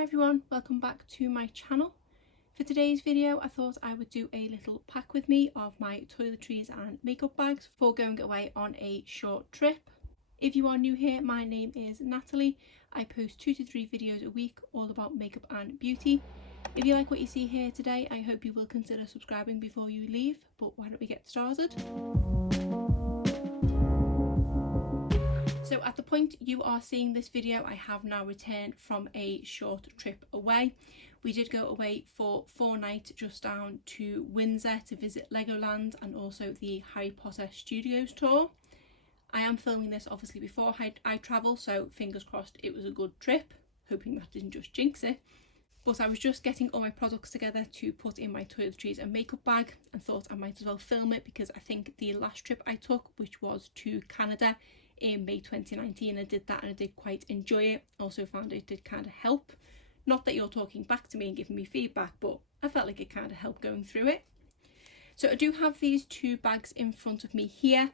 Hi everyone, welcome back to my channel. For today's video I thought I would do a little pack with me of my toiletries and makeup bags before going away on a short trip. If you are new here, my name is Natalie. I post 2 to 3 videos a week all about makeup and beauty. If you like what you see here today, I hope you will consider subscribing before you leave, but why don't we get started? So at the point you are seeing this video, I have now returned from a short trip away. We did go away for 4 nights just down to Windsor to visit Legoland and also the Harry Potter Studios tour. I am filming this obviously before I travel, so fingers crossed it was a good trip, hoping that didn't just jinx it. But I was just getting all my products together to put in my toiletries and makeup bag and thought I might as well film it, because I think the last trip I took, which was to Canada in May 2019, I did that and I did quite enjoy it. Also found it did kind of help. Not that you're talking back to me and giving me feedback, but I felt like it kind of helped going through it. So I do have these 2 bags in front of me here.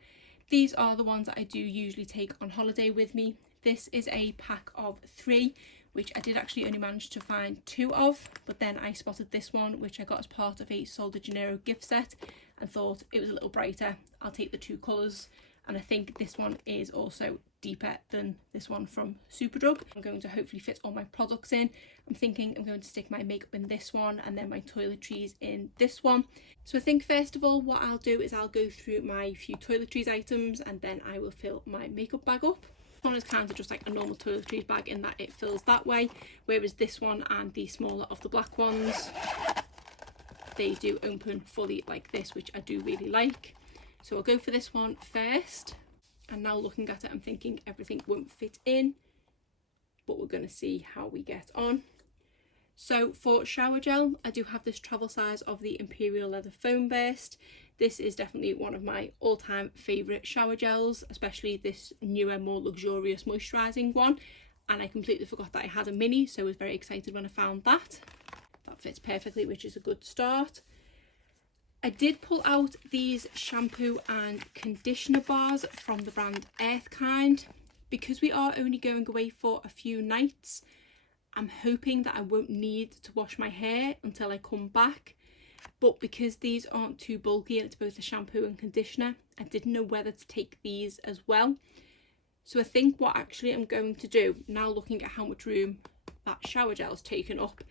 These are the ones that I do usually take on holiday with me. This is a pack of 3, which I did actually only manage to find 2 of, but then I spotted this one, which I got as part of a Sol de Janeiro gift set and thought it was a little brighter. I'll take the 2 colours. And I think this one is also deeper than this one from Superdrug. I'm going to hopefully fit all my products in. I'm thinking I'm going to stick my makeup in this one and then my toiletries in this one. So I think first of all what I'll do is I'll go through my few toiletries items and then I will fill my makeup bag up. This one is kind of just like a normal toiletries bag in that it fills that way, whereas this one and the smaller of the black ones, they do open fully like this, which I do really like. So I'll go for this one first, and now looking at it I'm thinking everything won't fit in, but we're going to see how we get on. So for shower gel, I do have this travel size of the Imperial Leather Foam Burst. This is definitely one of my all-time favourite shower gels, especially this newer, more luxurious moisturising one, and I completely forgot that I had a mini, so I was very excited when I found that. That fits perfectly, which is a good start. I did pull out these shampoo and conditioner bars from the brand Earthkind. Because we are only going away for a few nights, I'm hoping that I won't need to wash my hair until I come back. But because these aren't too bulky and it's both a shampoo and conditioner, I didn't know whether to take these as well. So I think what actually I'm going to do, now looking at how much room that shower gel has taken up,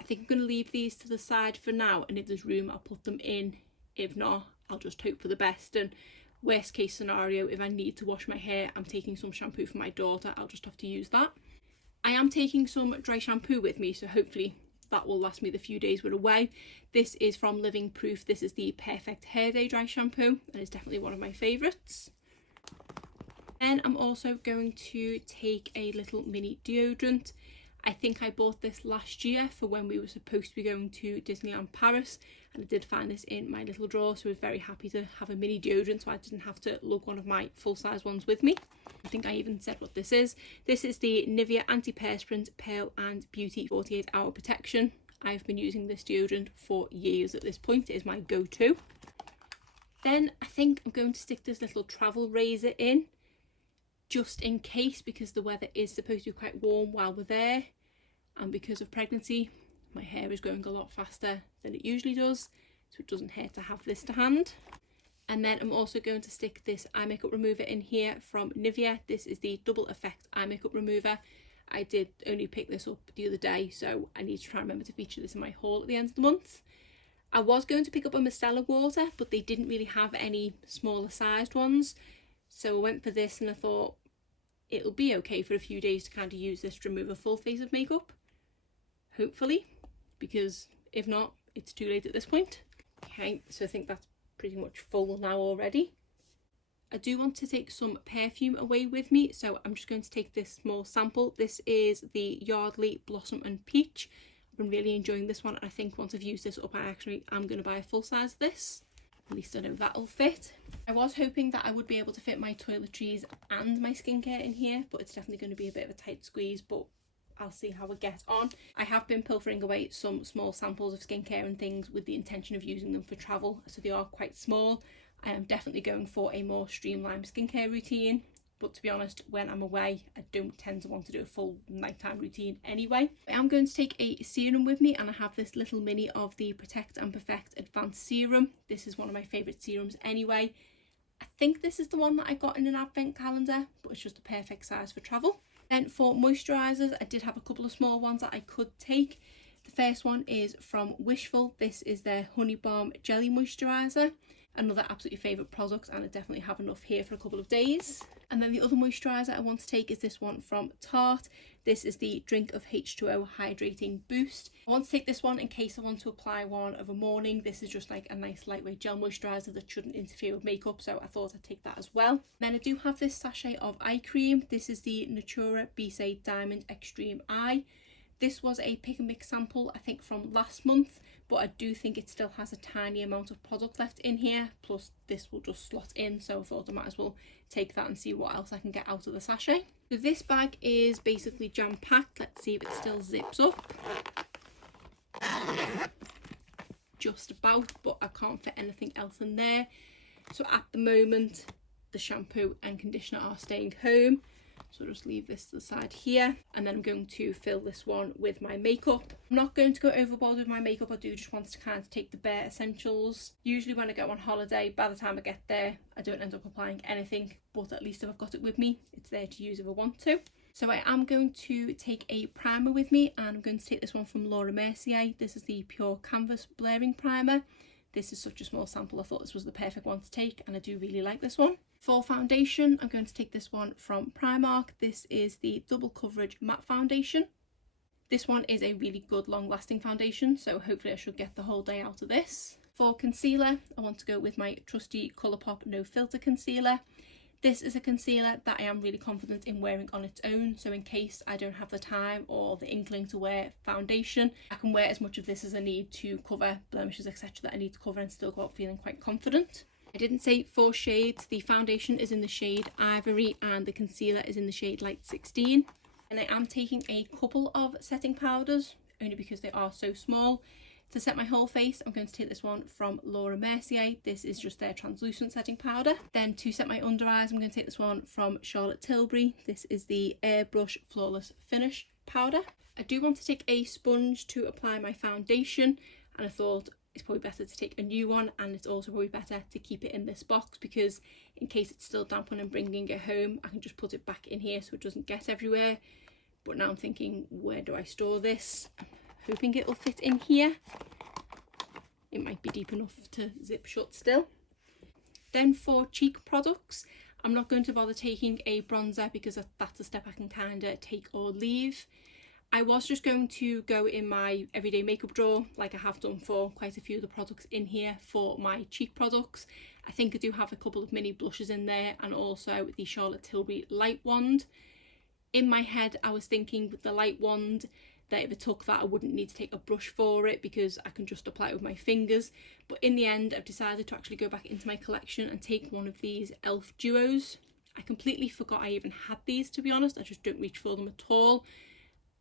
I think I'm going to leave these to the side for now, and if there's room I'll put them in. If not, I'll just hope for the best, and worst case scenario, if I need to wash my hair, I'm taking some shampoo for my daughter, I'll just have to use that. I am taking some dry shampoo with me, so hopefully that will last me the few days we're away. This is from Living Proof. This is the Perfect Hair Day dry shampoo, and it's definitely one of my favourites. Then I'm also going to take a little mini deodorant. I think I bought this last year for when we were supposed to be going to Disneyland Paris, and I did find this in my little drawer, so I was very happy to have a mini deodorant so I didn't have to lug one of my full-size ones with me. I think I even said what this is. This is the Nivea Anti-Perspirant Pearl and Beauty 48 Hour Protection. I've been using this deodorant for years at this point. It is my go-to. Then I think I'm going to stick this little travel razor in, just in case, because the weather is supposed to be quite warm while we're there, and because of pregnancy my hair is growing a lot faster than it usually does, so it doesn't hurt to have this to hand. And then I'm also going to stick this eye makeup remover in here from Nivea. This is the Double Effect eye makeup remover. I did only pick this up the other day, so I need to try and remember to feature this in my haul at the end of the month. I was going to pick up a micellar water, but they didn't really have any smaller sized ones, so I went for this, and I thought it'll be okay for a few days to kind of use this to remove a full face of makeup, hopefully, because if not, it's too late at this point. Okay, so I think that's pretty much full now already. I do want to take some perfume away with me, so I'm just going to take this small sample. This is the Yardley Blossom and Peach. I've been really enjoying this one, and I think once I've used this up, I actually am going to buy a full size of this. At least I know that'll fit. I was hoping that I would be able to fit my toiletries and my skincare in here, but it's definitely going to be a bit of a tight squeeze, but I'll see how it gets on. I have been pilfering away some small samples of skincare and things with the intention of using them for travel, so they are quite small. I am definitely going for a more streamlined skincare routine, but to be honest, when I'm away, I don't tend to want to do a full nighttime routine anyway. I am going to take a serum with me, and I have this little mini of the Protect and Perfect Advanced Serum. This is one of my favourite serums anyway. I think this is the one that I got in an advent calendar, but it's just a perfect size for travel. Then for moisturisers, I did have a couple of small ones that I could take. The first one is from Wishful. This is their Honey Balm Jelly Moisturiser. Another absolutely favourite product, and I definitely have enough here for a couple of days. And then the other moisturiser I want to take is this one from Tarte. This is the Drink of H2O Hydrating Boost. I want to take this one in case I want to apply one of a morning. This is just like a nice lightweight gel moisturiser that shouldn't interfere with makeup, so I thought I'd take that as well. Then I do have this sachet of eye cream. This is the Natura Bisset Diamond Extreme Eye. This was a pick and mix sample, I think from last month, but I do think it still has a tiny amount of product left in here, plus this will just slot in, so I thought I might as well take that and see what else I can get out of the sachet. So this bag is basically jam-packed. Let's see if it still zips up. Just about, but I can't fit anything else in there. So at the moment, the shampoo and conditioner are staying home. So I'll just leave this to the side here, and then I'm going to fill this one with my makeup. I'm not going to go overboard with my makeup. I do just want to kind of take the bare essentials. Usually when I go on holiday, by the time I get there, I don't end up applying anything, but at least if I've got it with me, it's there to use if I want to. So I am going to take a primer with me, and I'm going to take this one from Laura Mercier. This is the Pure Canvas Blurring Primer. This is such a small sample, I thought this was the perfect one to take, and I do really like this one. For foundation, I'm going to take this one from Primark. This is the Double Coverage Matte Foundation. This one is a really good long lasting foundation, so hopefully I should get the whole day out of this. For concealer, I want to go with my trusty Colourpop No Filter Concealer. This is a concealer that I am really confident in wearing on its own, so in case I don't have the time or the inkling to wear foundation, I can wear as much of this as I need to cover blemishes, etc. that I need to cover and still go out feeling quite confident. I didn't say 4 shades. The foundation is in the shade Ivory and the concealer is in the shade Light 16. And I am taking a couple of setting powders, only because they are so small. To set my whole face, I'm going to take this one from Laura Mercier. This is just their translucent setting powder. Then to set my under eyes, I'm going to take this one from Charlotte Tilbury. This is the Airbrush Flawless Finish powder. I do want to take a sponge to apply my foundation, and I thought it's probably better to take a new one, and it's also probably better to keep it in this box, because in case it's still damp when I'm bringing it home, I can just put it back in here so it doesn't get everywhere. But now I'm thinking, where do I store this? I'm hoping it'll fit in here. It might be deep enough to zip shut still. Then for cheek products, I'm not going to bother taking a bronzer because that's a step I can kind of take or leave. I was just going to go in my everyday makeup drawer, like I have done for quite a few of the products in here for my cheek products. I think I do have a couple of mini blushes in there, and also the Charlotte Tilbury Light Wand. In my head, I was thinking with the Light Wand that if I took that, I wouldn't need to take a brush for it because I can just apply it with my fingers. But in the end, I've decided to actually go back into my collection and take one of these e.l.f. duos. I completely forgot I even had these, to be honest. I just don't reach for them at all.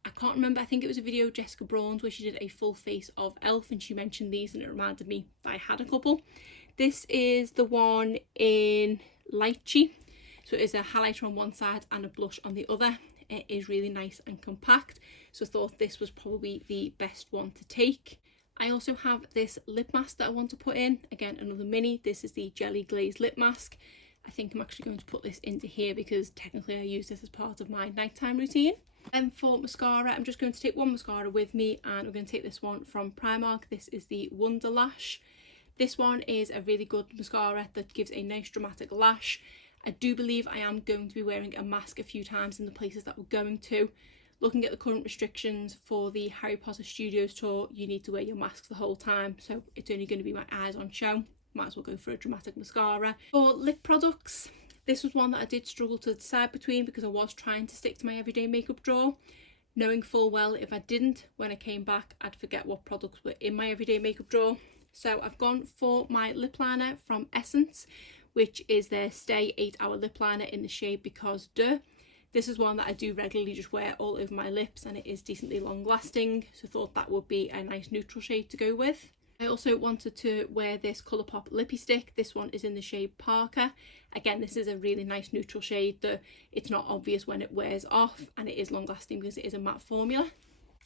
I can't remember, I think it was a video of Jessica Braun's where she did a full face of e.l.f. and she mentioned these, and it reminded me that I had a couple. This is the one in Lychee. So it is a highlighter on one side and a blush on the other. It is really nice and compact, so I thought this was probably the best one to take. I also have this lip mask that I want to put in. Again, another mini. This is the Jelly Glaze Lip Mask. I think I'm actually going to put this into here because technically I use this as part of my nighttime routine. And for mascara, I'm just going to take one mascara with me, and I'm going to take this one from Primark. This is the Wonder Lash. This one is a really good mascara that gives a nice dramatic lash. I do believe I am going to be wearing a mask a few times in the places that we're going to. Looking at the current restrictions for the Harry Potter Studios tour, you need to wear your mask the whole time, so it's only going to be my eyes on show. Might as well go for a dramatic mascara. For lip products, this was one that I did struggle to decide between because I was trying to stick to my everyday makeup drawer, knowing full well if I didn't, when I came back, I'd forget what products were in my everyday makeup drawer. So I've gone for my lip liner from Essence, which is their Stay 8-Hour Lip Liner in the shade Because De. This is one that I do regularly just wear all over my lips, and it is decently long lasting, so I thought that would be a nice neutral shade to go with. I also wanted to wear this Colourpop lippy stick. This one is in the shade Parker. Again, this is a really nice neutral shade that it's not obvious when it wears off, and it is long lasting because it is a matte formula.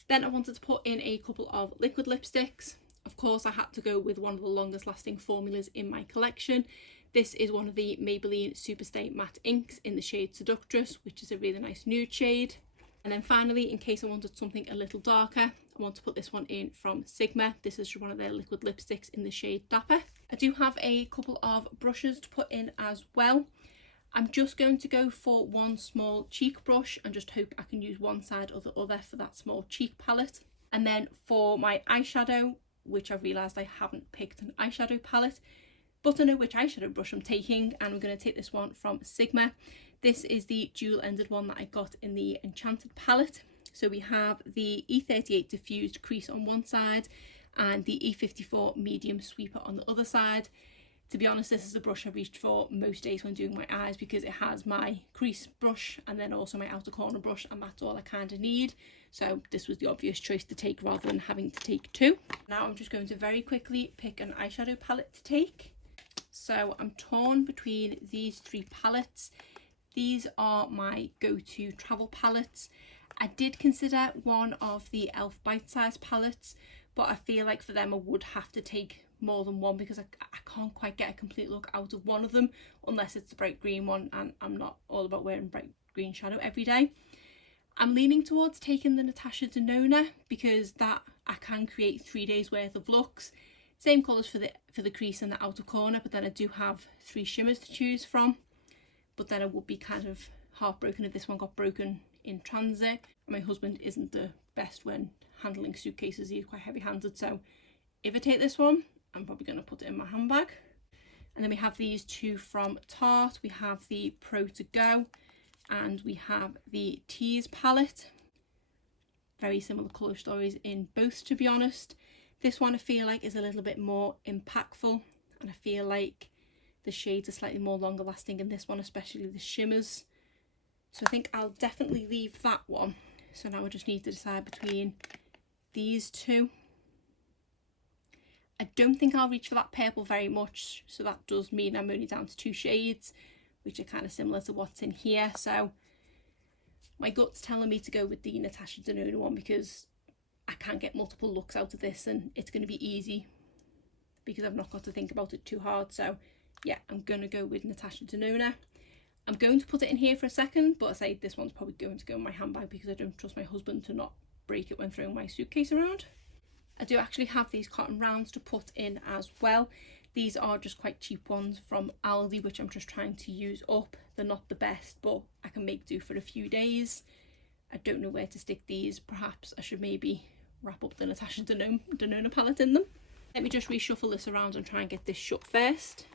Then I wanted to put in a couple of liquid lipsticks. Of course, I had to go with one of the longest lasting formulas in my collection. This is one of the Maybelline Superstay Matte Inks in the shade Seductress, which is a really nice nude shade. And then finally, in case I wanted something a little darker, I want to put this one in from Sigma. This is one of their liquid lipsticks in the shade Dapper. I do have a couple of brushes to put in as well. I'm just going to go for one small cheek brush and just hope I can use one side or the other for that small cheek palette. And then for my eyeshadow, which I've realised I haven't picked an eyeshadow palette, but I know which eyeshadow brush I'm taking, and we're going to take this one from Sigma. This is the dual-ended one that I got in the Enchanted palette. So we have the E38 diffused crease on one side and the E54 medium sweeper on the other side. To be honest, this is a brush I reached for most days when doing my eyes because it has my crease brush and then also my outer corner brush, and that's all I kind of need. So this was the obvious choice to take rather than having to take two. Now I'm just going to very quickly pick an eyeshadow palette to take. So I'm torn between these three palettes. These are my go-to travel palettes. I did consider one of the e.l.f. bite-sized palettes, but I feel like for them I would have to take more than one because I can't quite get a complete look out of one of them unless it's the bright green one, and I'm not all about wearing bright green shadow every day. I'm leaning towards taking the Natasha Denona because that I can create 3 days worth of looks. Same colours for the crease and the outer corner, but then I do have 3 shimmers to choose from. But then I would be kind of heartbroken if this one got broken in transit. My husband isn't the best when handling suitcases, he's quite heavy-handed, so if I take this one I'm probably going to put it in my handbag. And then we have these two from Tarte. We have the Pro To Go and we have the Tease palette. Very similar colour stories in both, to be honest. This one I feel like is a little bit more impactful, and I feel like the shades are slightly more longer lasting in this one, especially the shimmers. So I think I'll definitely leave that one. So now I just need to decide between these two. I don't think I'll reach for that purple very much, so that does mean I'm only down to 2 shades, which are kind of similar to what's in here. So my gut's telling me to go with the Natasha Denona one because I can get multiple looks out of this and it's going to be easy because I've not got to think about it too hard. So yeah, I'm going to go with Natasha Denona. I'm going to put it in here for a second, but I say this one's probably going to go in my handbag because I don't trust my husband to not break it when throwing my suitcase around. I do actually have these cotton rounds to put in as well. These are just quite cheap ones from Aldi, which I'm just trying to use up. They're not the best, but I can make do for a few days. I don't know where to stick these. Perhaps I should maybe wrap up the Natasha Denona palette in them. Let me just reshuffle this around and try and get this shut first.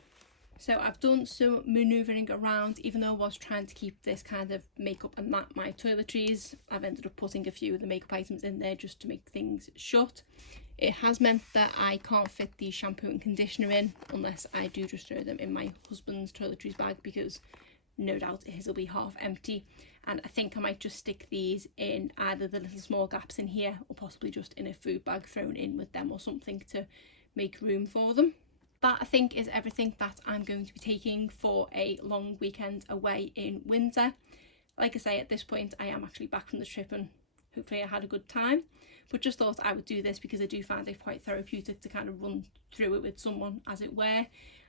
So I've done some manoeuvring around, even though I was trying to keep this kind of makeup and that my toiletries. I've ended up putting a few of the makeup items in there just to make things shut. It has meant that I can't fit the shampoo and conditioner in unless I do just throw them in my husband's toiletries bag because no doubt his will be half empty. And I think I might just stick these in either the little small gaps in here or possibly just in a food bag thrown in with them or something to make room for them. That I think is everything that I'm going to be taking for a long weekend away in Windsor. Like I say, at this point I am actually back from the trip and hopefully I had a good time, but just thought I would do this because I do find it quite therapeutic to kind of run through it with someone, as it were,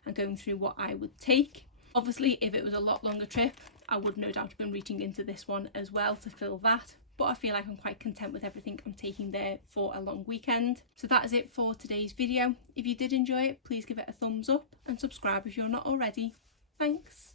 and going through what I would take. Obviously if it was a lot longer trip I would no doubt have been reaching into this one as well to fill that, but I feel like I'm quite content with everything I'm taking there for a long weekend. So that is it for today's video. If you did enjoy it, please give it a thumbs up and subscribe if you're not already. Thanks.